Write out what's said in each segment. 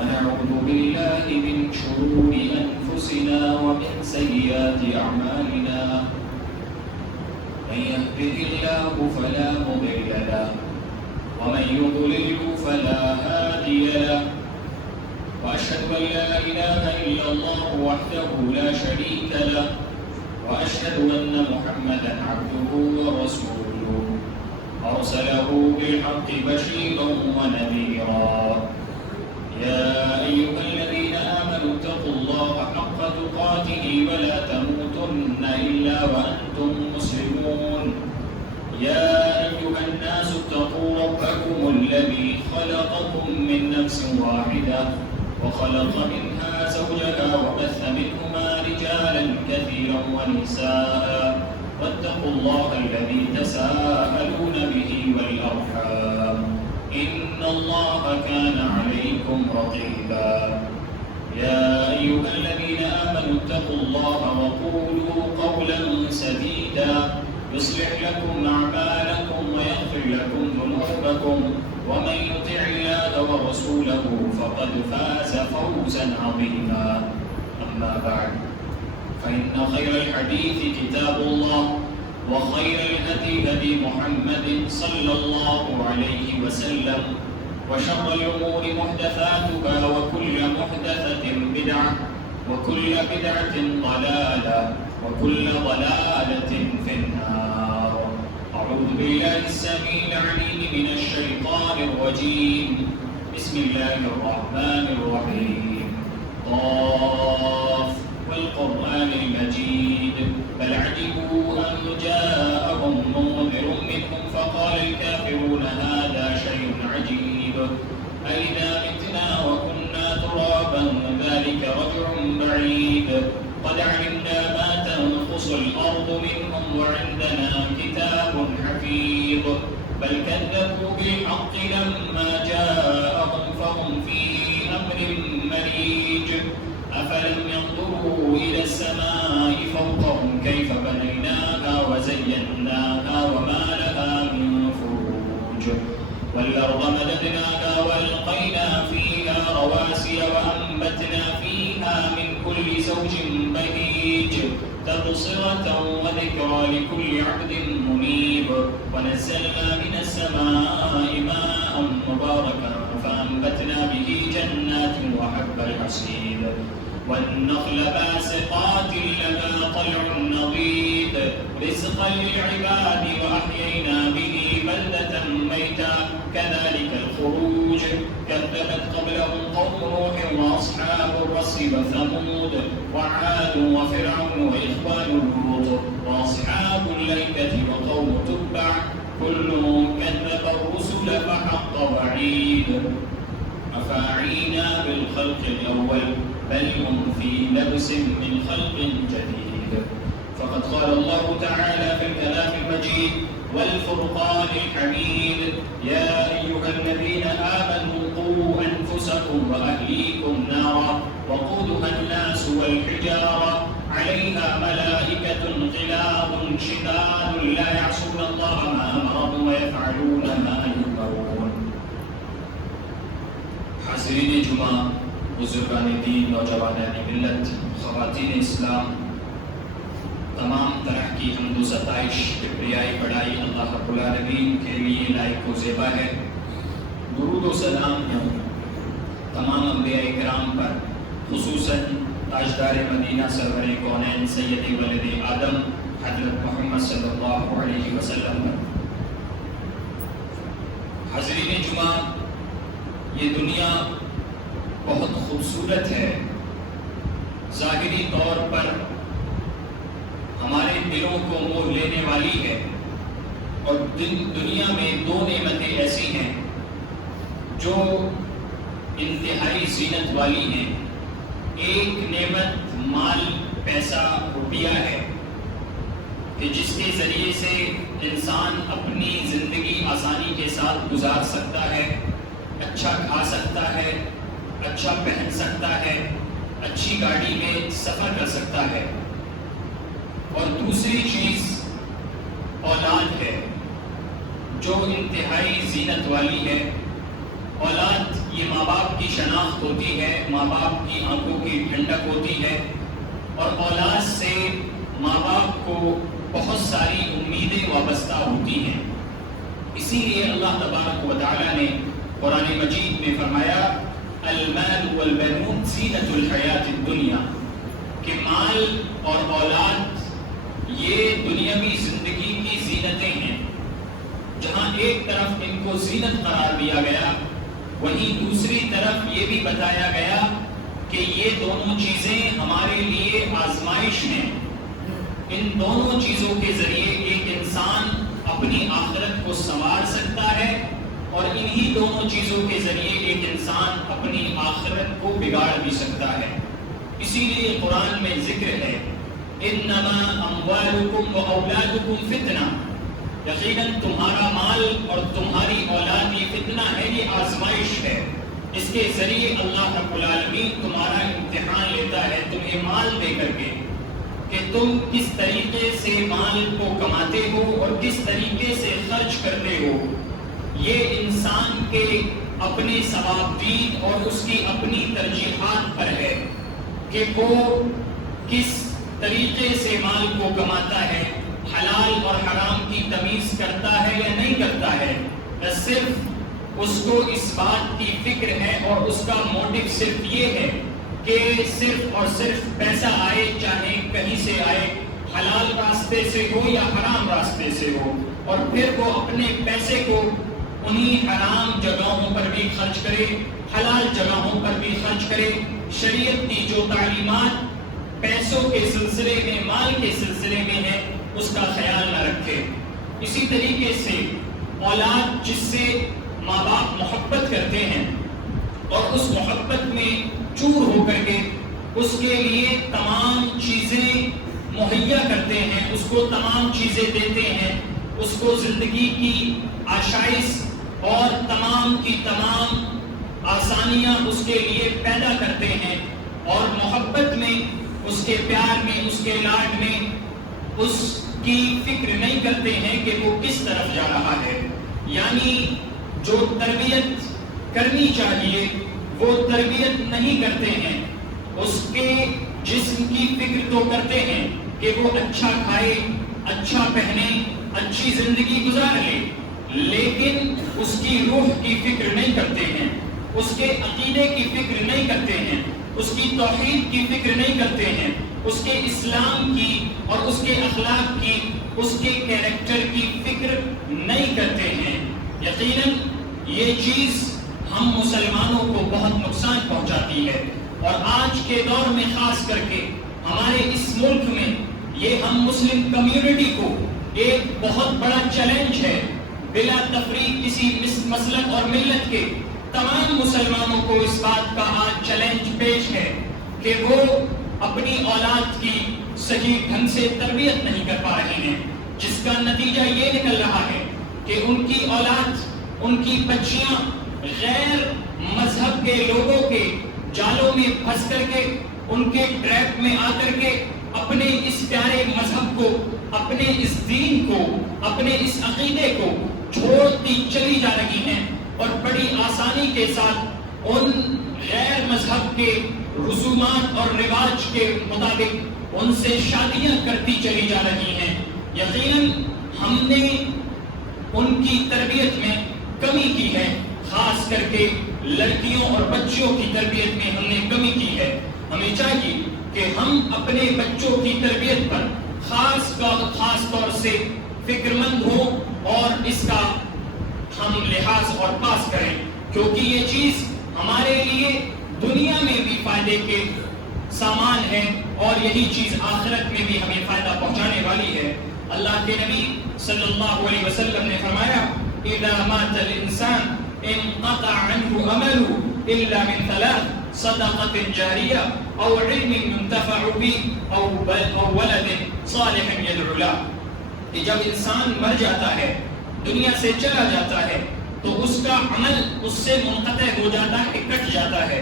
ونعوذ بالله من شرور أنفسنا ومن سيئات أعمالنا من يهده الله فلا مضل له ومن يضلل فلا هادي له وأشهد أن لا إله إلا الله وحده لا شريك له وأشهد أن محمدا عبده ورسوله أرسله بالحق بشيرا ونذيرا يا أيها الذين آمنوا اتقوا الله حق تقاته ولا تموتن إلا وأنتم مسلمون يا أيها الناس اتقوا ربكم الذي خلقكم من نفس واحدة وخلق منها زوجها وبث منهما رجالا كثيرا ونساء واتقوا الله الذي تساءلون به والأرحام إن الله كان عليكم رقيبا يا أيها الذين آمنوا اتقوا الله وقولوا قولا سديدا يصلح لكم أعمالكم ويغفر لكم ذنوبكم ومن يطع الله ورسوله فقد فاز فوزا عظيما أما بعد فإن خير الحديث كتاب الله وخير الهدي هدي محمد صلى الله عليه وسلم وشر الأمور محدثاتها وكل محدثة بدعة وكل بدعة ضلالة وكل ضلالة في النار. أعوذ بالله السميع العليم من الشيطان الرجيم. بسم الله الرحمن الرحيم. قاف والقرآن المجيد بل عجبوا أن جاءهم منذر منهم فقال الكافرون هذا شيء عجيب أئذا متنا وكنا ترابا ذلك رجع بعيد قد علمنا ما تنقص الأرض منهم وعندنا كتاب حفيظ بل كذبوا بالحق لما جاءهم فهم في أمر مريج أفلم ينظروا إلى السماء فوقهم كيف بنيناها وزيناها وما لها من فروج والأرض مددناها وألقينا فيها رواسي وأنبتنا فيها من كل زوج بهيج تبصرة وذكرى لكل عبد منيب ونزلنا من السماء ماء مباركا فأنبتنا به جنات وحب الحصيد والنخل باسقات لها طلع نضيد رزقا للعباد وأحيينا به بلدة ميتا كذلك الخروج كذبت قبلهم قوم نوح وأصحاب الرس وثمود وعاد وفرعون وإخوان لوط وأصحاب الأيكة وقوم تبع كل كذب الرسل فحق وعيد أفاعينا بالخلق الأول بل هم في لبس من خلق جديد. فقد قال الله تعالى في الكلام المجيد والفرقان الحميد يا أيها الذين آمنوا قوا أنفسكم وأهليكم نارا وقودها الناس والحجارة عليها ملائكة غلاظ شداد لا يعصون الله ما أمرهم ويفعلون ما يؤمرون. حاضرین جمعہ، بزرگان دین، نوجوانان ملت، خواتین اسلام، تمام طرح کی حمد و ستائش، کبریائی بڑائی اللہ رب العالمین کے لیے لائق و زیبا ہے۔ درود و سلام تمام انبیاء کرام پر، خصوصاً تاجدار مدینہ سرور کونین سید ولد آدم حضرت محمد صلی اللہ علیہ وسلم پر۔ حاضرین جمعہ، یہ دنیا بہت خوبصورت ہے، ظاہری طور پر ہمارے دلوں کو موہ لینے والی ہے، اور دنیا میں دو نعمتیں ایسی ہیں جو انتہائی زینت والی ہیں۔ ایک نعمت مال، پیسہ، روپیہ ہے کہ جس کے ذریعے سے انسان اپنی زندگی آسانی کے ساتھ گزار سکتا ہے، اچھا کھا سکتا ہے، اچھا پہن سکتا ہے، اچھی گاڑی میں سفر کر سکتا ہے۔ اور دوسری چیز اولاد ہے جو انتہائی زینت والی ہے۔ اولاد یہ ماں باپ کی شناخت ہوتی ہے، ماں باپ کی آنکھوں کی ٹھنڈک ہوتی ہے، اور اولاد سے ماں باپ کو بہت ساری امیدیں وابستہ ہوتی ہیں۔ اسی لیے اللہ تبارک و تعالیٰ نے قرآن مجید میں فرمایا المال والبنون زینت الحیات الدنیا، کہ مال اور اولاد یہ دنیاوی زندگی کی زینتیں ہیں۔ جہاں ایک طرف ان کو زینت قرار دیا گیا، وہیں دوسری طرف یہ بھی بتایا گیا کہ یہ دونوں چیزیں ہمارے لیے آزمائش ہیں۔ ان دونوں چیزوں کے ذریعے ایک انسان اپنی آخرت کو سنوار سکتا ہے، اور انہی دونوں چیزوں کے ذریعے ایک انسان اپنی آخرت کو بگاڑ بھی سکتا ہے۔ اسی لیے قرآن میں ذکر ہے انما اموالکم و اولادکم فتنہ، یقیناً تمہارا مال اور تمہاری اولاد یہ فتنہ ہے، یہ آزمائش ہے۔ اس کے ذریعے اللہ رب العالمین تمہارا امتحان لیتا ہے تمہیں مال دے کر کے، کہ تم کس طریقے سے مال کو کماتے ہو اور کس طریقے سے خرچ کرتے ہو۔ یہ انسان کے اپنے ثوابدید اور اس کی اپنی ترجیحات پر ہے کہ وہ کس طریقے سے مال کو کماتا ہے، حلال اور حرام کی تمیز کرتا ہے یا نہیں کرتا ہے۔ بس صرف اس کو اس بات کی فکر ہے اور اس کا موٹو صرف یہ ہے کہ صرف اور صرف پیسہ آئے، چاہے کہیں سے آئے، حلال راستے سے ہو یا حرام راستے سے ہو، اور پھر وہ اپنے پیسے کو انہی حرام جگہوں پر بھی خرچ کرے، حلال جگہوں پر بھی خرچ کرے۔ شریعت کی جو تعلیمات پیسوں کے سلسلے میں، مال کے سلسلے میں ہے، اس کا خیال نہ رکھے۔ اسی طریقے سے اولاد جس سے ماں باپ محبت کرتے ہیں اور اس محبت میں چور ہو کر کے اس کے لیے تمام چیزیں مہیا کرتے ہیں، اس کو تمام چیزیں دیتے ہیں، اس کو زندگی کی آشائش اور تمام کی تمام آسانیاں اس کے لیے پیدا کرتے ہیں، اور محبت میں، اس کے پیار میں، اس کے لاڈ میں اس کی فکر نہیں کرتے ہیں کہ وہ کس طرف جا رہا ہے۔ یعنی جو تربیت کرنی چاہیے وہ تربیت نہیں کرتے ہیں، اس کے جسم کی فکر تو کرتے ہیں کہ وہ اچھا کھائے، اچھا پہنے، اچھی زندگی گزار لے، لیکن اس کی روح کی فکر نہیں کرتے ہیں، اس کے عقیدے کی فکر نہیں کرتے ہیں، اس کی توحید کی فکر نہیں کرتے ہیں، اس کے اسلام کی اور اس کے اخلاق کی، اس کے کیریکٹر کی فکر نہیں کرتے ہیں۔ یقیناً یہ چیز ہم مسلمانوں کو بہت نقصان پہنچاتی ہے، اور آج کے دور میں خاص کر کے ہمارے اس ملک میں یہ ہم مسلم کمیونٹی کو ایک بہت بڑا چیلنج ہے۔ بلا تفریق کسی مسلک اور ملت کے تمام مسلمانوں کو اس بات کا آج چیلنج پیش ہے کہ وہ اپنی اولاد کی صحیح ڈھنگ سے تربیت نہیں کر پا رہے ہیں، جس کا نتیجہ یہ نکل رہا ہے کہ ان کی اولاد، ان کی بچیاں غیر مذہب کے لوگوں کے جالوں میں پھنس کر کے، ان کے ٹریپ میں آ کر کے اپنے اس پیارے مذہب کو، اپنے اس دین کو، اپنے اس عقیدے کو چھوڑتی چلی جا رہی ہیں، اور بڑی آسانی کے ساتھ ان غیر مذہب کے رسومات اور رواج کے مطابق ان سے شادیاں کرتی چلی جا رہی ہیں۔ یقیناً ہم نے ان کی تربیت میں کمی کی ہے، خاص کر کے لڑکیوں اور بچیوں کی تربیت میں ہم نے کمی کی ہے۔ ہمیں چاہیے کہ ہم اپنے بچوں کی تربیت پر خاص طور سے فکر مند ہوں اور اس کا ہم لحاظ اور پاس کریں، کیونکہ یہ چیز ہمارے لیے دنیا میں بھی فائدے کے سامان ہے، اور یہی چیز آخرت میں بھی ہمیں فائدہ پہنچانے والی ہے۔ اللہ کے نبی صلی اللہ علیہ وسلم نے فرمایا اذا مات الانسان انقطع عنه عمله الا من ثلاث صدقة جارية او علم ينتفع به او ولد صالح يدعو له۔ کہ جب انسان مر جاتا ہے، دنیا سے چلا جاتا ہے، تو اس کا عمل اس سے منقطع ہو جاتا ہے، کٹ جاتا ہے،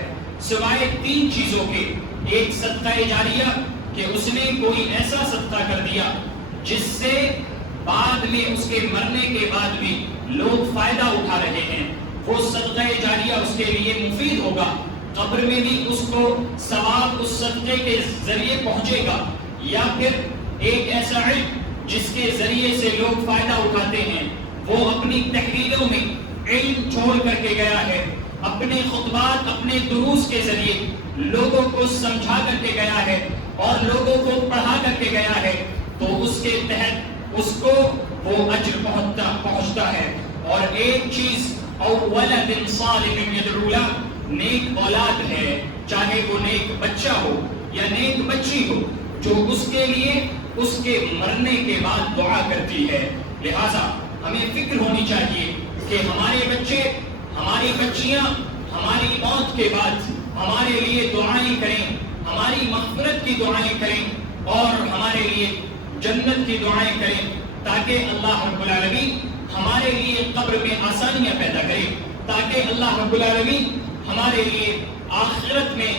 سوائے تین چیزوں کے۔ ایک صدقہ جاریہ، کہ اس نے کوئی ایسا صدقہ کر دیا جس سے بعد میں اس کے مرنے کے بعد بھی لوگ فائدہ اٹھا رہے ہیں، وہ صدقہ جاریہ اس کے لیے مفید ہوگا، قبر میں بھی اس کو ثواب اس صدقے کے ذریعے پہنچے گا، یا پھر ایک ایسا علم جس کے ذریعے سے لوگ فائدہ اٹھاتے ہیں، وہ اپنی تحریروں میں علم چھوڑ کر کے گیا ہے، اپنے خطبات اپنے دروس کے ذریعے لوگوں کو سمجھا کر کے گیا ہے اور لوگوں کو پڑھا کر کے گیا ہے، تو اس کے تحت اس کو وہ اجر پہنچتا ہے۔ اور ایک چیز او ولد صالح یدعو لہ، نیک اولاد ہے، چاہے وہ نیک بچہ ہو یا نیک بچی ہو، جو اس کے لیے اس کے مرنے کے بعد دعا کرتی ہے۔ لہذا ہمیں فکر ہونی چاہیے کہ ہمارے بچے، ہماری بچیاں ہماری موت کے بعد ہمارے لیے دعائیں کریں، ہماری مغفرت کی دعائیں کریں اور ہمارے لیے جنت کی دعائیں کریں، تاکہ اللہ رب العالمین ہمارے لیے قبر میں آسانیاں پیدا کرے، تاکہ اللہ رب العالمین ہمارے لیے آخرت میں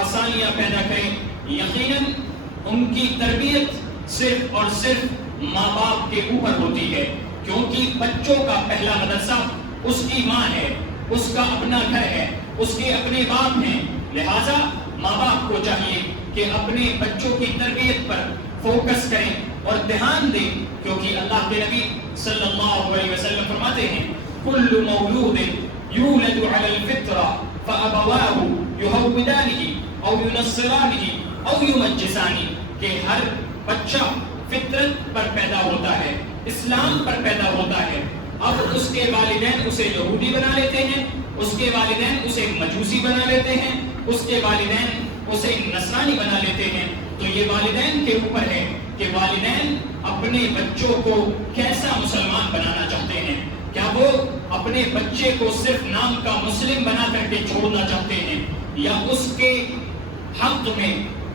آسانیاں پیدا کرے۔ یقیناً ان کی تربیت صرف اور صرف ماں باپ کے اوپر ہوتی ہے، کیونکہ بچوں کا پہلا مدرسہ اس کی ماں ہے، اس کا اپنا گھر ہے، اس کے اپنے باپ ہیں۔ لہٰذا ماں باپ کو چاہیے کہ اپنے بچوں کی تربیت پر فوکس کریں اور دھیان دیں، کیونکہ اللہ کے نبی صلی اللہ علیہ وسلم فرماتے ہیں کل مولود یولد علی الفطرہ فابواہ یہودانہ او ینصرانہ او یمجسانہ، کہ ہر بچہ فطرت پر پیدا ہوتا ہے، اسلام پر پیدا ہوتا ہے، اب اس کے والدین اسے یہودی بنا لیتے ہیں، اس کے والدین اسے مجوسی بنا لیتے ہیں، اس کے والدین اسے نصرانی بنا لیتے ہیں، تو یہ والدین کے اوپر ہے کہ والدین اپنے بچوں کو کیسا مسلمان بنانا چاہتے ہیں۔ کیا وہ اپنے بچے کو صرف نام کا مسلم بنا کر کے چھوڑنا چاہتے ہیں، یا اس کے حق میں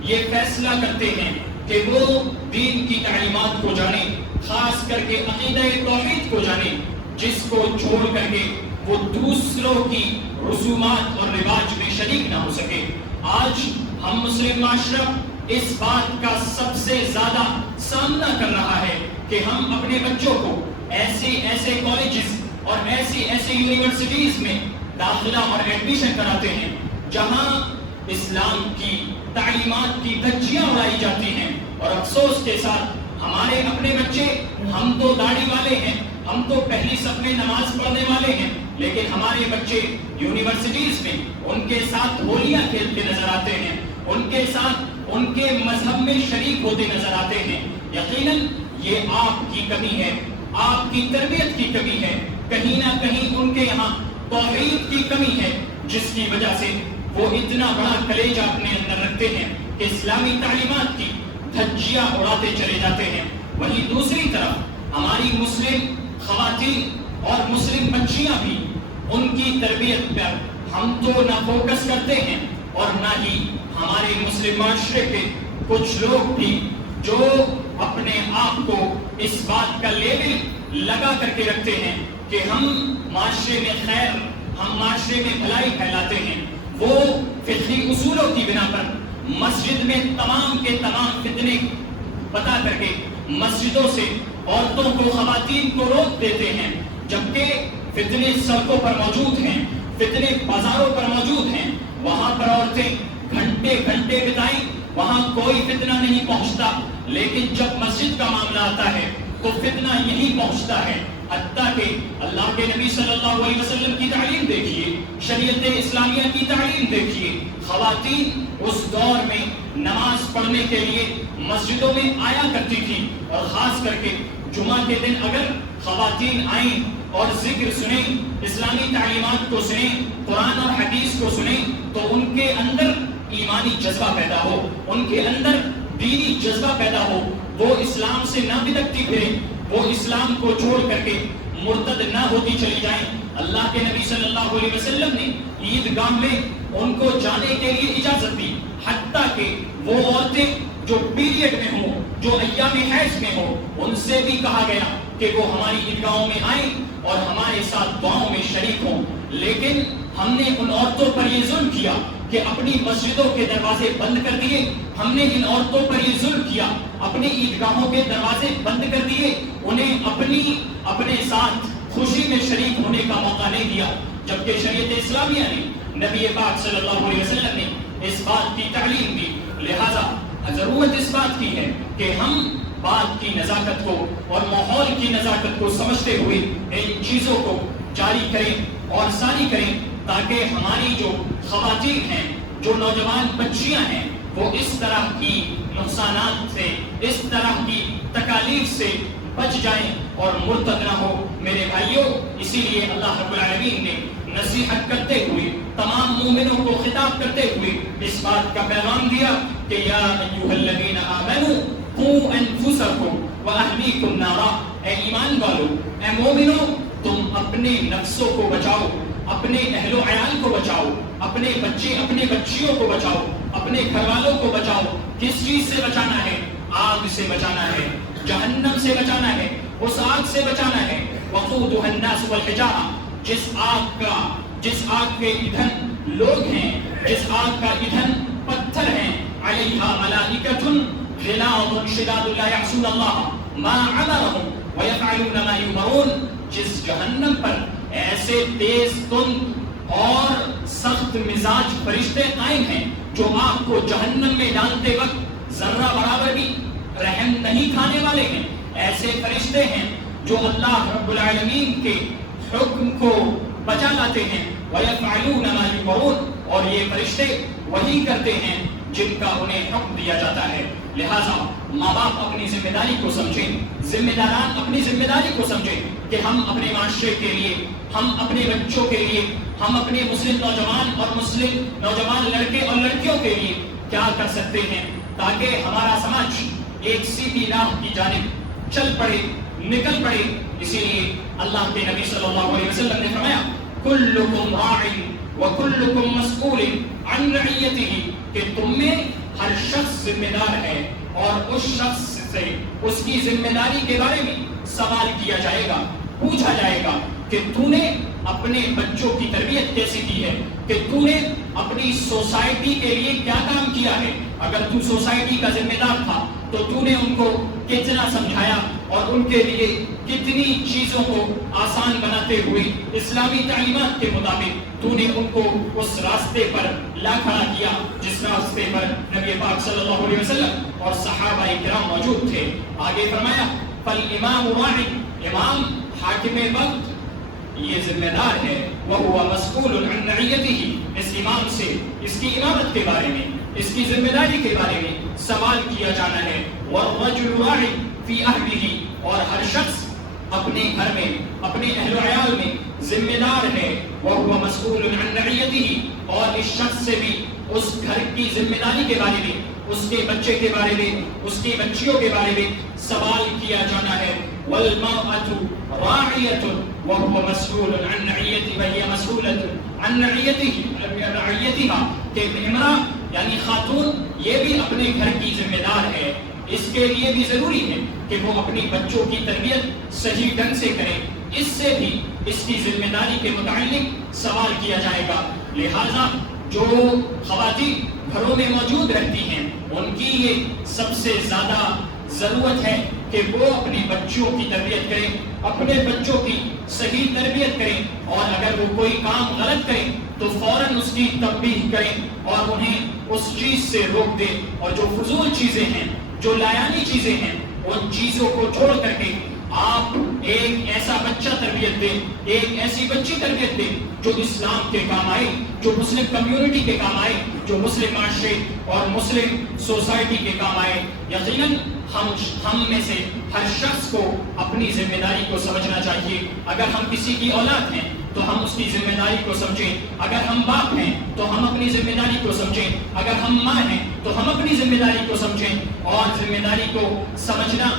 یہ فیصلہ کرتے ہیں کہ وہ دین کی تعلیمات کو جانے، خاص کر کے عقیدہ توحید کو جانے، جس کو چھوڑ کر کے وہ دوسروں کی رسومات اور رواج میں شریک نہ ہو سکے۔ آج ہم مسلم معاشرہ اس بات کا سب سے زیادہ سامنا کر رہا ہے کہ ہم اپنے بچوں کو ایسے کالجز اور ایسی یونیورسٹیز میں داخلہ اور ایڈمیشن کراتے ہیں جہاں اسلام کی تعلیمات کی دھجیاں اڑائی جاتی ہیں، اور افسوس کے ساتھ ہمارے اپنے بچے، ہم تو داڑھی والے ہیں، ہم تو پہلی صف میں نماز پڑھنے والے ہیں، لیکن ہمارے بچے یونیورسٹیز میں ان کے ساتھ ہولیاں کھیلتے نظر آتے ہیں، ان کے ساتھ ان کے مذہب میں شریک ہوتے نظر آتے ہیں۔ یقیناً یہ آپ کی کمی ہے، آپ کی تربیت کی کمی ہے، کہیں نہ کہیں ان کے یہاں توحید کی کمی ہے، جس کی وجہ سے وہ اتنا بڑا کلیجہ اپنے اندر رکھتے ہیں کہ اسلامی تعلیمات کی دھجیاں اڑاتے چلے جاتے ہیں۔ وہیں دوسری طرف ہماری مسلم خواتین اور مسلم بچیاں بھی، ان کی تربیت پر ہم تو نہ فوکس کرتے ہیں، اور نہ ہی ہمارے مسلم معاشرے کے کچھ لوگ بھی جو اپنے آپ کو اس بات کا لیبل لگا کر کے رکھتے ہیں کہ ہم معاشرے میں خیر، ہم معاشرے میں بھلائی پھیلاتے ہیں، وہ فقہی اصولوں کی بنا پر مسجد میں تمام کے تمام فتنے بتا کر کے مسجدوں سے عورتوں کو، خواتین کو روک دیتے ہیں، جبکہ فتنے سڑکوں پر موجود ہیں، فتنے بازاروں پر موجود ہیں، وہاں پر عورتیں گھنٹے گھنٹے بتائیں، وہاں کوئی فتنہ نہیں پہنچتا، لیکن جب مسجد کا معاملہ آتا ہے تو فتنہ یہیں پہنچتا ہے۔ حتیٰ کہ اللہ کے نبی صلی اللہ علیہ وسلم کی تعلیم دیکھیے، شریعت اسلامیہ کی تعلیم دیکھیے، خواتین اس دور میں نماز پڑھنے کے لیے مسجدوں میں آیا کرتی تھی، اور خاص کر کے جمعہ کے دن اگر خواتین آئیں اور ذکر سنیں، اسلامی تعلیمات کو سنیں، قرآن اور حدیث کو سنیں، تو ان کے اندر ایمانی جذبہ پیدا ہو، ان کے اندر دینی جذبہ پیدا ہو، وہ اسلام سے نہ بھٹکتی پھریں، وہ اسلام کو چھوڑ کر کے مرتد نہ ہوتی چلی جائیں۔ اللہ کے نبی صلی اللہ علیہ وسلم نے عیدگاہ میں ان کو جانے کے لیے اجازت دی، حتیٰ کہ وہ عورتیں جو پیریڈ میں ہوں، جو ایام حیض میں ہوں، ان سے بھی کہا گیا کہ وہ ہماری عیدگاہوں میں آئیں اور ہمارے ساتھ دعاؤں میں شریک ہوں۔ لیکن ہم نے ان عورتوں پر یہ ظلم کیا کہ اپنی مسجدوں کے دروازے بند کر دیے، ہم نے ان عورتوں پر یہ ظلم کیا، اپنی عیدگاہوں کے دروازے بند کر دیے، انہیں اپنے ساتھ خوشی میں شریک ہونے کا موقع نہیں دیا، جبکہ شریعت اسلامیہ نے، نبی پاک صلی اللہ علیہ وسلم نے اس بات کی تعلیم دی۔ لہذا ضرورت اس بات کی ہے کہ ہم بات کی نزاکت کو اور ماحول کی نزاکت کو سمجھتے ہوئے ان چیزوں کو جاری کریں اور ساری کریں، تاکہ ہماری جو خواتین ہیں، جو نوجوان بچیاں ہیں، وہ اس طرح کی نقصانات سے، اس طرح کی تکالیف سے بچ جائیں اور مرتد نہ ہو۔ میرے بھائیوں، اسی لیے اللہ رب العالمین نے نصیحت کرتے ہوئے، تمام مومنوں کو خطاب کرتے ہوئے اس بات کا پیغام دیا کہ یا ایھا الذین آمنوا قوا انفسکم واہلیکم نارا، اے ایمان والو، اے مومنو، تم اپنے نفسوں کو بچاؤ، اپنے اہل و عیال کو بچاؤ، اپنے بچے اپنے بچیوں کو بچاؤ، اپنے گھر والوں کو بچاؤ۔ کس چیز سے بچانا ہے؟ آگ سے بچانا ہے، جہنم سے بچانا ہے، اس آگ سے بچانا ہے۔ وقودها الناس والحجارہ، جس آگ کے ایندھن لوگ ہیں، جس آگ کا ایندھن پتھر ہیں، علیہا ملائکۃ غلاظ شداد لا یعصون اللہ ما امرهم ویفعلون ما یؤمرون، جس جہنم پر ایسے تیز تند اور سخت مزاج فرشتے قائم ہیں جو آگ کو جہنم میں ڈالتے وقت ذرہ برابر بھی رحم نہیں کھانے والے ہیں۔ ایسے فرشتے ہیں جو اللہ رب العالمین کے حکم کو بجا لاتے ہیں، وَيَفْعَلُونَ مَا يُؤْمَرُونَ، اور یہ فرشتے وہی کرتے ہیں جن کا انہیں حکم دیا جاتا ہے۔ لہٰذا ماں باپ اپنی ذمہ داری کو سمجھیں، ذمہ داران اپنی ذمہ داری کو سمجھیں کہ ہم اپنے معاشرے کے لیے، ہم اپنے بچوں کے لیے، ہم اپنے مسلم نوجوان اور مسلم نوجوان لڑکے اور لڑکیوں کے لیے کیا کر سکتے ہیں، تاکہ ہمارا سماج ایک سیدھی راہ کی جانب چل پڑے، نکل پڑے۔ اسی لیے اللہ کے نبی صلی اللہ علیہ وسلم نے فرمایا کلکم راع وکلکم مسئول عن رعیتہ، کہ تم میں ہر شخص ذمہ دار ہے اور اس شخص سے اس کی ذمہ داری کے بارے میں سوال کیا جائے گا، پوچھا جائے گا کہ تو نے اپنے بچوں کی تربیت کیسی کی ہے، کہ تو نے اپنی سوسائٹی کے لیے کیا کام کیا ہے۔ اگر تو سوسائٹی کا ذمہ دار تھا تو تو نے ان کو کتنا سمجھایا اور ان کے لیے کتنی چیزوں کو آسان بناتے ہوئے اسلامی تعلیمات کے مطابق تو نے ان کو اس راستے پر لا کھڑا کیا جس راستے پر نبی پاک صلی اللہ علیہ وسلم اور صحابہ کرام موجود تھے۔ آگے فرمایا فالامام راع، امام حاکم وقت یہ ذمہ دار ہے، وہو مسئول عن رعیتہ، اس امام سے اس کی امامت کے بارے میں، اس کی ذمہ داری کے بارے میں سوال کیا جانا ہے۔ والرجل راع فی اہلہ، اور ہر شخص اپنے گھر میں، اپنے اہل و عیال میں ذمہ دار ہے۔ وہو مسئول عن رعیتہ، اور اس شخص سے بھی اس گھر کی ذمہ داری کے بارے میں، اس کے بچے کے بارے میں، اس کی بچیوں کے بارے میں سوال کیا جانا ہے۔ والمرأة راعیة وهو مسئول عن رعیتہ، وہی مسئولة عن رعیتها، کہ امرأة یعنی خاتون یہ بھی اپنے گھر کی ذمہ دار ہے۔ اس کے لیے بھی ضروری ہے کہ وہ اپنی بچوں کی تربیت صحیح ڈھنگ سے کرے، اس سے بھی اس کی ذمہ داری کے متعلق سوال کیا جائے گا۔ لہٰذا جو خواتین گھروں میں موجود رہتی ہیں ان کی یہ سب سے زیادہ ضرورت ہے کہ وہ اپنی بچوں کی تربیت کریں، اپنے بچوں کی صحیح تربیت کریں، اور اگر وہ کوئی کام غلط کریں تو فوراً اس کی تنبیہ کریں اور انہیں اس چیز سے روک دیں، اور جو فضول چیزیں ہیں، جو لایانی چیزیں ہیں، ان چیزوں کو چھوڑ کر کے آپ ایک ایسا بچہ تربیت دیں، ایک ایسی بچی تربیت دیں جو اسلام کے کام آئے، جو مسلم کمیونٹی کے کام آئے، جو مسلم معاشرے اور مسلم سوسائٹی کے کام آئے۔ یقیناً ہم میں سے ہر شخص کو اپنی ذمہ داری کو سمجھنا چاہیے۔ اگر ہم کسی کی اولاد ہیں تو ہم اس کی ذمہ داری کو سمجھیں، اگر ہم باپ ہیں تو ہم اپنی ذمہ داری کو سمجھیں، اگر ہم ماں ہیں تو ہم اپنی ذمہ داری کو سمجھیں، اور ذمہ داری کو سمجھنا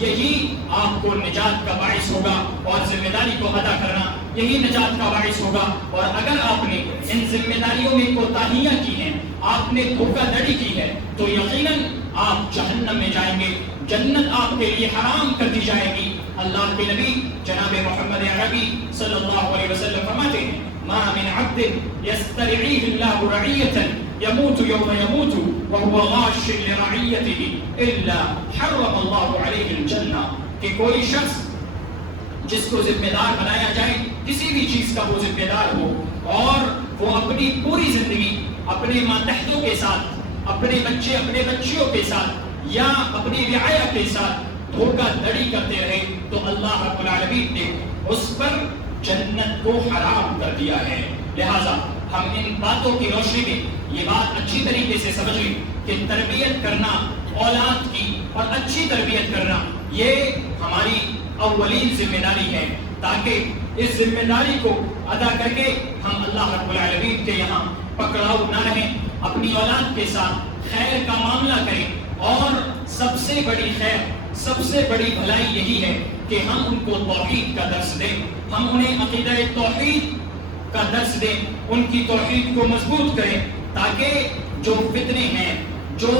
یہی آپ کو نجات کا باعث ہوگا، اور ذمہ داری کو ادا کرنا یہی نجات کا باعث ہوگا۔ اور اگر آپ نے ان ذمہ داریوں میں کوتاہیاں کی ہیں، آپ نے دھوکہ دھڑی کی ہے، تو یقیناً آپ جہنم میں جائیں گے، جنت آپ کے لیے حرام کر دی جائے گی۔ اللہ کے نبی جناب محمد عربی صلی اللہ علیہ وسلم فرماتے ہیں ما من عبد یسترعیہ اللہ رعیۃ يموت يوم يموت وهو غاش لرعیته الا حرم اللہ علیہ الجنہ، کہ کوئی شخص جس کو ذمہ دار بنایا جائے، کسی بھی چیز کا وہ ذمہ دار ہو اور وہ اپنی پوری زندگی اپنے ماتحتوں کے ساتھ، اپنے بچے اپنے بچیوں کے ساتھ یا اپنی رعایا کے ساتھ دھوکہ دھڑی کرتے رہے تو اللہ رب العالمین نے اس پر جنت کو حرام کر دیا ہے۔ لہٰذا ہم ان باتوں کی روشنی میں یہ بات اچھی طریقے سے سمجھ لیں کہ تربیت کرنا اولاد کی اور اچھی تربیت کرنا یہ ہماری اولین ذمہ داری ہے، تاکہ اس ذمہ داری کو ادا کر کے ہم اللہ رب العالمین کے یہاں پکڑاؤ نہ رہیں، اپنی اولاد کے ساتھ خیر کا معاملہ کریں۔ اور سب سے بڑی خیر، سب سے بڑی بھلائی یہی ہے کہ ہم ان کو توحید کا درس دیں، ہم انہیں عقیدہ توحید کا درس دیں، ان کی توحید کو مضبوط کریں، تاکہ جو فتنے ہیں، جو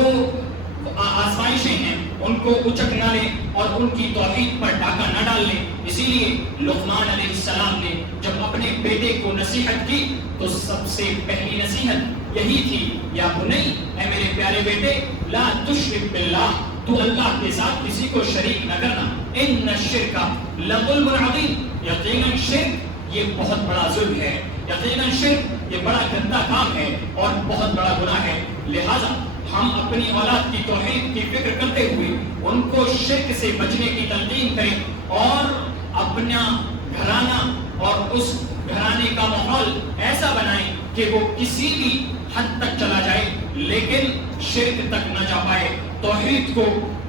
آزمائشیں ہیں، ان کو اچک نہ لیں اور ان کی توحید پر ڈاکہ نہ ڈال لیں۔ اسی لیے لقمان علیہ السلام نے جب اپنے بیٹے کو نصیحت کی تو سب سے پہلی نصیحت یہی تھی، یا بنی، اے میرے پیارے بیٹے، لا تشرک باللہ، تو اللہ کے ساتھ کسی کو شریک نہ کرنا، ان الشرک لظلم عظیم، یقیناً شرک یہ بہت بڑا ظلم ہے، یقیناً شرک یہ بڑا گندا کام ہے اور بہت بڑا گناہ ہے۔ لہٰذا ہم اپنی اولاد کی توحید کی فکر کرتے ہوئے ان کو شرک سے بچنے کی تلقین کریں اور اپنا گھرانہ اور اس گھرانے کا ماحول ایسا بنائیں کہ وہ کسی بھی حد تک چلا جائے لیکن شرک تک نہ جا پائے، توحید کو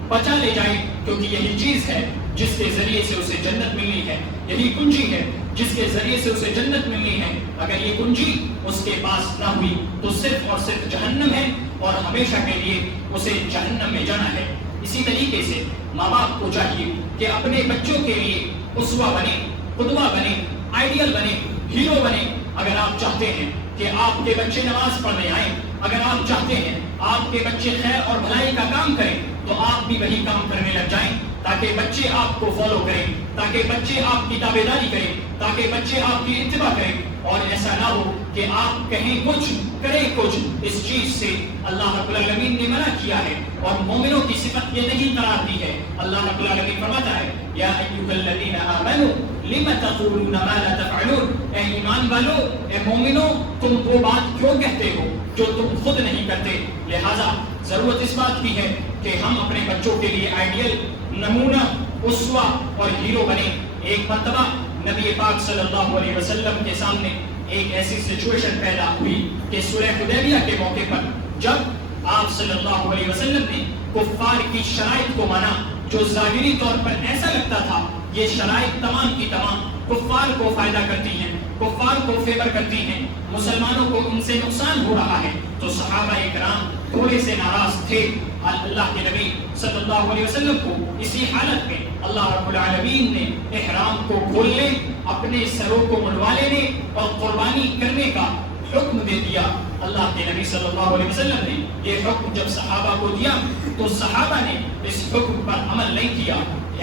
بچا لے جائے، کیونکہ یہی چیز ہے جس کے ذریعے سے اسے جنت ملنی ہے، یہی کنجی ہے جس کے ذریعے سے اسے جنت ملنی ہے۔ اگر یہ کنجی اس کے پاس نہ ہوئی تو صرف اور صرف جہنم ہے اور ہمیشہ کے لیے اسے جہنم میں جانا ہے۔ اسی طریقے سے ماں باپ کو چاہیے کہ اپنے بچوں کے لیے اسوہ بنے، قدوہ بنے، آئیڈیل بنے، ہیرو بنے۔ اگر آپ چاہتے ہیں کہ آپ کے بچے نماز پڑھنے آئیں، اگر آپ چاہتے ہیں آپ کے بچے خیر اور بھلائی کا کام کریں تو آپ بھی وہی کام کرنے لگ جائیں، تاکہ بچے آپ کو فالو کریں، تاکہ بچے آپ کی تابعداری کریں، تاکہ بچے آپ کی اتباع کریں۔ اور ایسا نہ ہو کہ آپ کہیں کچھ کریں کچھ، اس چیز سے اللہ رب العالمین نے منع کیا ہے اور مومنوں کی صفت یہ نہیں قرار دی ہے۔ اللہ رب العالمین فرماتا ہے، یا ایھا الذین آمنوا لم تقولون ما لا تفعلون، اے ایمان والو، اے مومنو، تم وہ بات کیوں کہتے ہو جو تم خود نہیں کرتے۔ لہٰذا ضرورت اس بات کی ہے کہ ہم اپنے بچوں کے لیے آئیڈیل، نمونہ، اسوہ اور ہیرو بنے۔ ایک مرتبہ نبی پاک صلی اللہ علیہ وسلم کے سامنے ایک ایسی سچویشن پیدا ہوئی کہ صلح حدیبیہ کے موقع پر جب آپ صلی اللہ علیہ وسلم نے کفار کی شرائط کو مانا، جو ظاہری طور پر ایسا لگتا تھا یہ شرائط تمام کی تمام کفار کو فائدہ کرتی ہیں، کفار کو فیور کرتی ہیں، مسلمانوں کو ان سے نقصان ہو رہا ہے، تو صحابہ اکرام تھوڑے سے ناراض تھے۔ اللہ کے نبی صلی اللہ علیہ وسلم کو اسی حالت میں اللہ رب العالمین نے احرام کو کھولنے، اپنے سروں کو منڈوا لینے اور قربانی کرنے کا حکم دے دیا۔ اللہ کے نبی صلی اللہ علیہ وسلم نے یہ حکم جب صحابہ کو دیا تو صحابہ نے اس حکم پر عمل نہیں کیا۔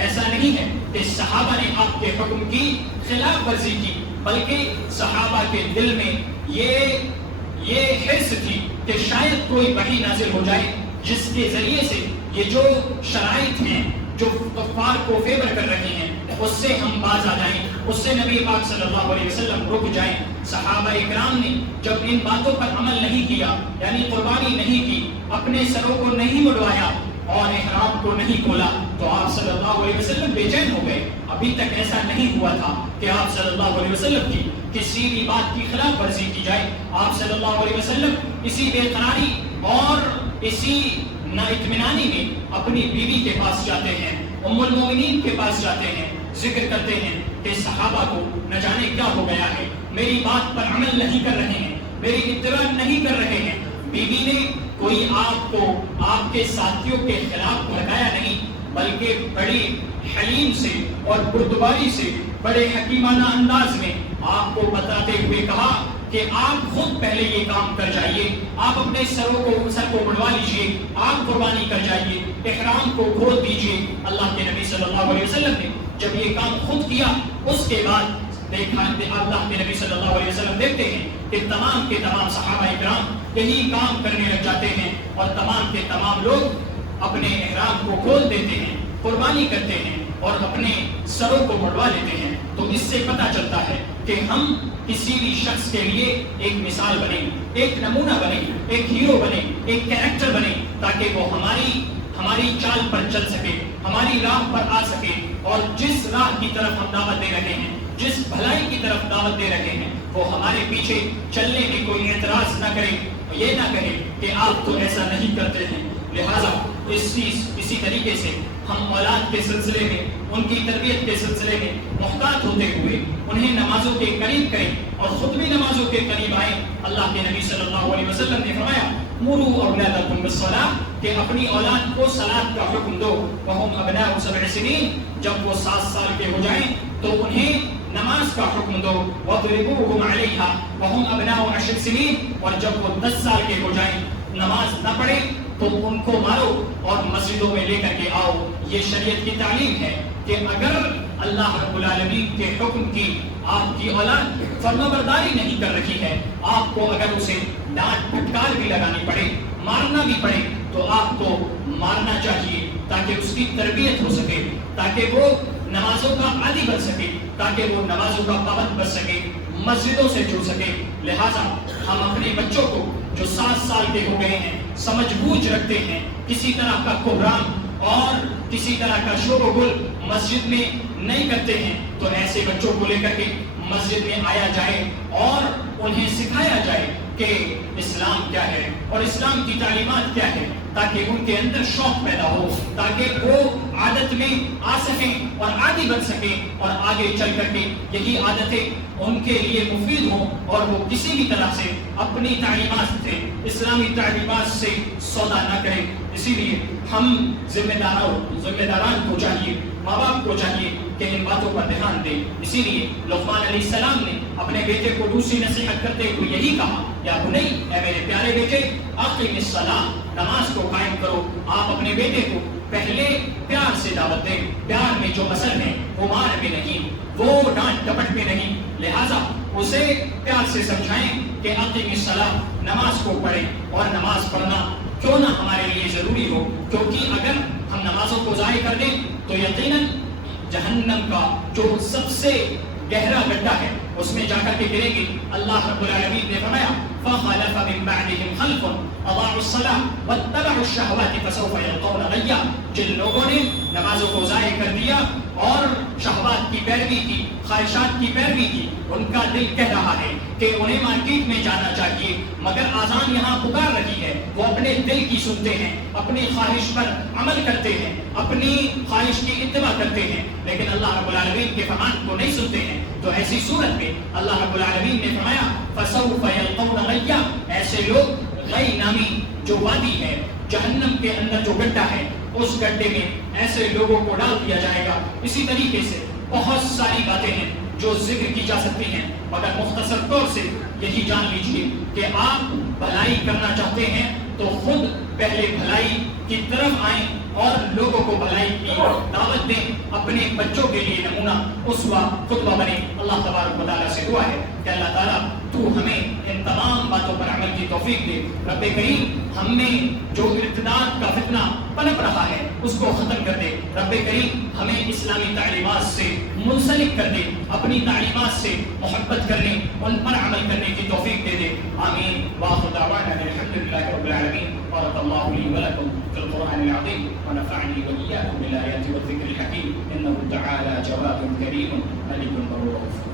ایسا نہیں ہے کہ صحابہ نے آپ کے حکم کی خلاف ورزی کی، بلکہ صحابہ کے دل میں یہ حرص تھی کہ شاید کوئی وحی نازل ہو جائے جس کے ذریعے سے یہ جو شرائط ہیں جو کفار کو فیور کر رہے ہیں اس سے ہم باز آ جائیں، اس سے نبی پاک صلی اللہ علیہ وسلم رک جائیں۔ صحابہ اکرام نے جب ان باتوں پر عمل نہیں کیا، یعنی قربانی نہیں کی، اپنے سروں کو نہیں مڑوایا اور احرام کو نہیں کھولا، تو آپ صلی اللہ علیہ وسلم بے چین ہو گئے۔ ابھی تک ایسا نہیں ہوا تھا کہ آپ صلی اللہ علیہ وسلم کی کسی بھی بات کی خلاف ورزی کی جائے۔ آپ صلی اللہ علیہ وسلم اسی بے قراری اور اسی نا اطمینانی میں اپنی بیوی کے پاس جاتے ہیں، ام المومنین کے پاس جاتے ہیں، ذکر کرتے ہیں کہ صحابہ کو نہ جانے کیا ہو گیا ہے، میری بات پر عمل نہیں کر رہے ہیں، میری اتباع نہیں کر رہے ہیں۔ بیوی نے کوئی آپ کو آپ کے ساتھیوں کے خلاف بھڑکایا نہیں، بلکہ بڑی حلیم سے اور بردباری سے، بڑے حکیمانہ انداز میں آپ کو بتاتے ہوئے کہا کہ آپ خود پہلے یہ کام کر جائیے، آپ اپنے سر کو منڈوا لیجئے، آپ قربانی کر جائیے، احرام کو کھول دیجئے۔ اللہ کے نبی صلی اللہ علیہ وسلم نے جب یہ کام خود کیا، اس کے بعد دیکھا اللہ کے نبی صلی اللہ علیہ وسلم دیکھتے ہیں کہ تمام کے تمام صحابہ اکرام یہی کام کرنے لگ جاتے ہیں اور تمام کے تمام لوگ اپنے احرام کو کھول دیتے ہیں، قربانی کرتے ہیں اور اپنے سروں کو مڑوا لیتے ہیں، تو اس سے پتہ چلتا ہے کہ ہم کسی بھی شخص کے لیے ایک مثال بنے، ایک نمونہ بنے، ایک ہیرو بنے، ایک کیریکٹر بنے، تاکہ وہ ہماری چال پر چل سکے، ہماری راہ پر آ سکے، اور جس راہ کی طرف ہم دعوت دے رہے ہیں، جس بھلائی کی طرف دعوت دے رہے ہیں، وہ ہمارے پیچھے چلنے میں کوئی اعتراض نہ کرے، یہ نہ کہے کہ آپ تو ایسا نہیں کرتے ہیں۔ لہٰذا اسی طریقے سے ہم اولاد کے سلسلے میں، ان کی تربیت کے سلسلے میں محتاط ہوتے ہوئے انہیں نمازوں کے قریب کریں اور خود بھی نمازوں کے قریب آئیں۔ اللہ کے نبی صلی اللہ علیہ وسلم نے فرمایا مروا اولادکم بالصلاۃ، کہ اپنی اولاد کو صلاۃ کا حکم دو، وہم ابناء 7 سنین، جب وہ 7 سال کے ہو جائیں تو انہیں نماز کا حکم دو، وَاضْرِبُوهُمْ عَلَيْهَا وَهُمْ أَبْنَاءُ 10 سنین، اور جب وہ 10 سال کے ہو جائیں نماز نہ پڑھیں تو ان کو مارو اور مسجدوں میں لے کر کے آؤ۔ یہ شریعت کی تعلیم ہے کہ اگر اللہ رب العالمین کے حکم کی آپ کی اولاد فرمانبرداری نہیں کر رہی ہے، آپ کو اگر اسے ڈانٹ پھٹکار بھی لگانی پڑے، مارنا بھی پڑے، تو آپ کو مارنا چاہیے تاکہ اس کی تربیت ہو سکے، تاکہ وہ نمازوں کا عادی بن سکے، تاکہ وہ نمازوں کا پابند بن سکے، مسجدوں سے جڑ سکے۔ لہٰذا ہم اپنے بچوں کو جو 7 سال کے ہو گئے ہیں، سمجھ بوجھ رکھتے ہیں، کسی طرح کا کوبرام اور کسی طرح کا شور و گل مسجد میں نہیں کرتے ہیں، تو ایسے بچوں کو لے کر کے مسجد میں آیا جائے اور انہیں سکھایا جائے کہ اسلام کیا ہے اور اسلام کی تعلیمات کیا ہے، تاکہ ان کے اندر شوق پیدا ہو، تاکہ وہ عادت میں آ سکیں اور عادی بن سکیں، اور آگے چل کر کے یہی عادتیں ان کے لیے مفید ہوں اور وہ کسی بھی طرح سے اپنی تعلیمات سے، اسلامی تعلیمات سے سودا نہ کریں۔ اسی لیے ہم ذمہ داران کو چاہیے، ماں باپ کو چاہیے کہ ان باتوں پر دھیان دیں۔ اسی لیے لقمان علیہ السلام نے اپنے بیٹے کو دوسری نصیحت کرتے ہوئے یہی کہا، یا بنی، اے میرے پیارے بیٹے، اقم الصلاۃ، نماز کو قائم کرو۔ آپ اپنے بیٹے کو پہلے پیار سے دعوت دیں، پیار میں جو اثر ہے وہ مار میں نہیں، وہ ڈانٹ ڈپٹ میں نہیں، لہٰذا اسے پیار سے سمجھائیں کہ اقم الصلاۃ، نماز کو پڑھیں، اور نماز پڑھنا کیوں نہ ہمارے لیے ضروری ہو، کیونکہ اگر ہم نمازوں کو ضائع کر دیں تو یقیناً جہنم کا جو سب سے گہرا گڈھا ہے اس میں جا کر کے گریں گے۔ اللہ رب العالمین نے فرمایا فَخَلَفَ مِن بَعْدِهِمْ خَلْفٌ أَضَاعُوا الصَّلَاةَ وَاتَّبَعُوا الشَّهَوَاتِ فَسَوْفَ يَلْقَوْنَ غَيًّا، جن لوگوں نے نمازوں کو ضائع کر دیا اور شہوات کی پیروی کی، خواہشات کی پیروی کی، ان کا دل کہہ رہا ہے کہ انہیں مارکیٹ میں جانا چاہیے، مگر آذان یہاں پکار رہی ہے، وہ اپنے دل کی سنتے ہیں، اپنی خواہش پر عمل کرتے ہیں، اپنی خواہش کی اتباع کرتے ہیں، لیکن اللہ رب العالمین کے فرمان کو نہیں سنتے ہیں۔ تو ایسی صورت میں اللہ رب العالمین نے فرمایا فَسَوْفَ يَلْقَوْنَ غَيًّا، ایسے لوگ غی نامی جو وادی ہے، جہنم کے اندر جو گڈھا ہے، اس گڈھے میں ایسے لوگوں کو ڈال دیا جائے گا۔ اسی طریقے سے بہت ساری باتیں ہیں جو ذکر کی جا سکتی ہیں، مگر مختصر طور سے یہی جان لیجیے کہ آپ بھلائی کرنا چاہتے ہیں تو خود پہلے بھلائی کی طرف آئیں اور لوگوں کو بھلائی کی دعوت دیں، اپنے بچوں کے لیے نمونہ اسوہ خطبہ بنے۔ اللہ تبارک و تعالیٰ سے دعا ہے کہ اللہ تعالیٰ تو ہمیں ان تمام باتوں پر عمل کی توفیق دے۔ رب کریم ہم میں جو ارتداد کا فتنہ پنپ رہا ہے اس کو ختم کر دے۔ رب کریم ہمیں اسلامی تعلیمات سے منسلک کر دے، اپنی تعلیمات سے محبت کرنے، ان پر عمل کرنے کی توفیق دے دے۔ آمین۔ وآخر دعوانا الحمدللہ رب العالمین۔ بارک اللہ لی ولکم فی القرآن العظیم ونفعني وإياكم بالآيات والذكر الحكيم إنه تعالى جواد كريم ملك برور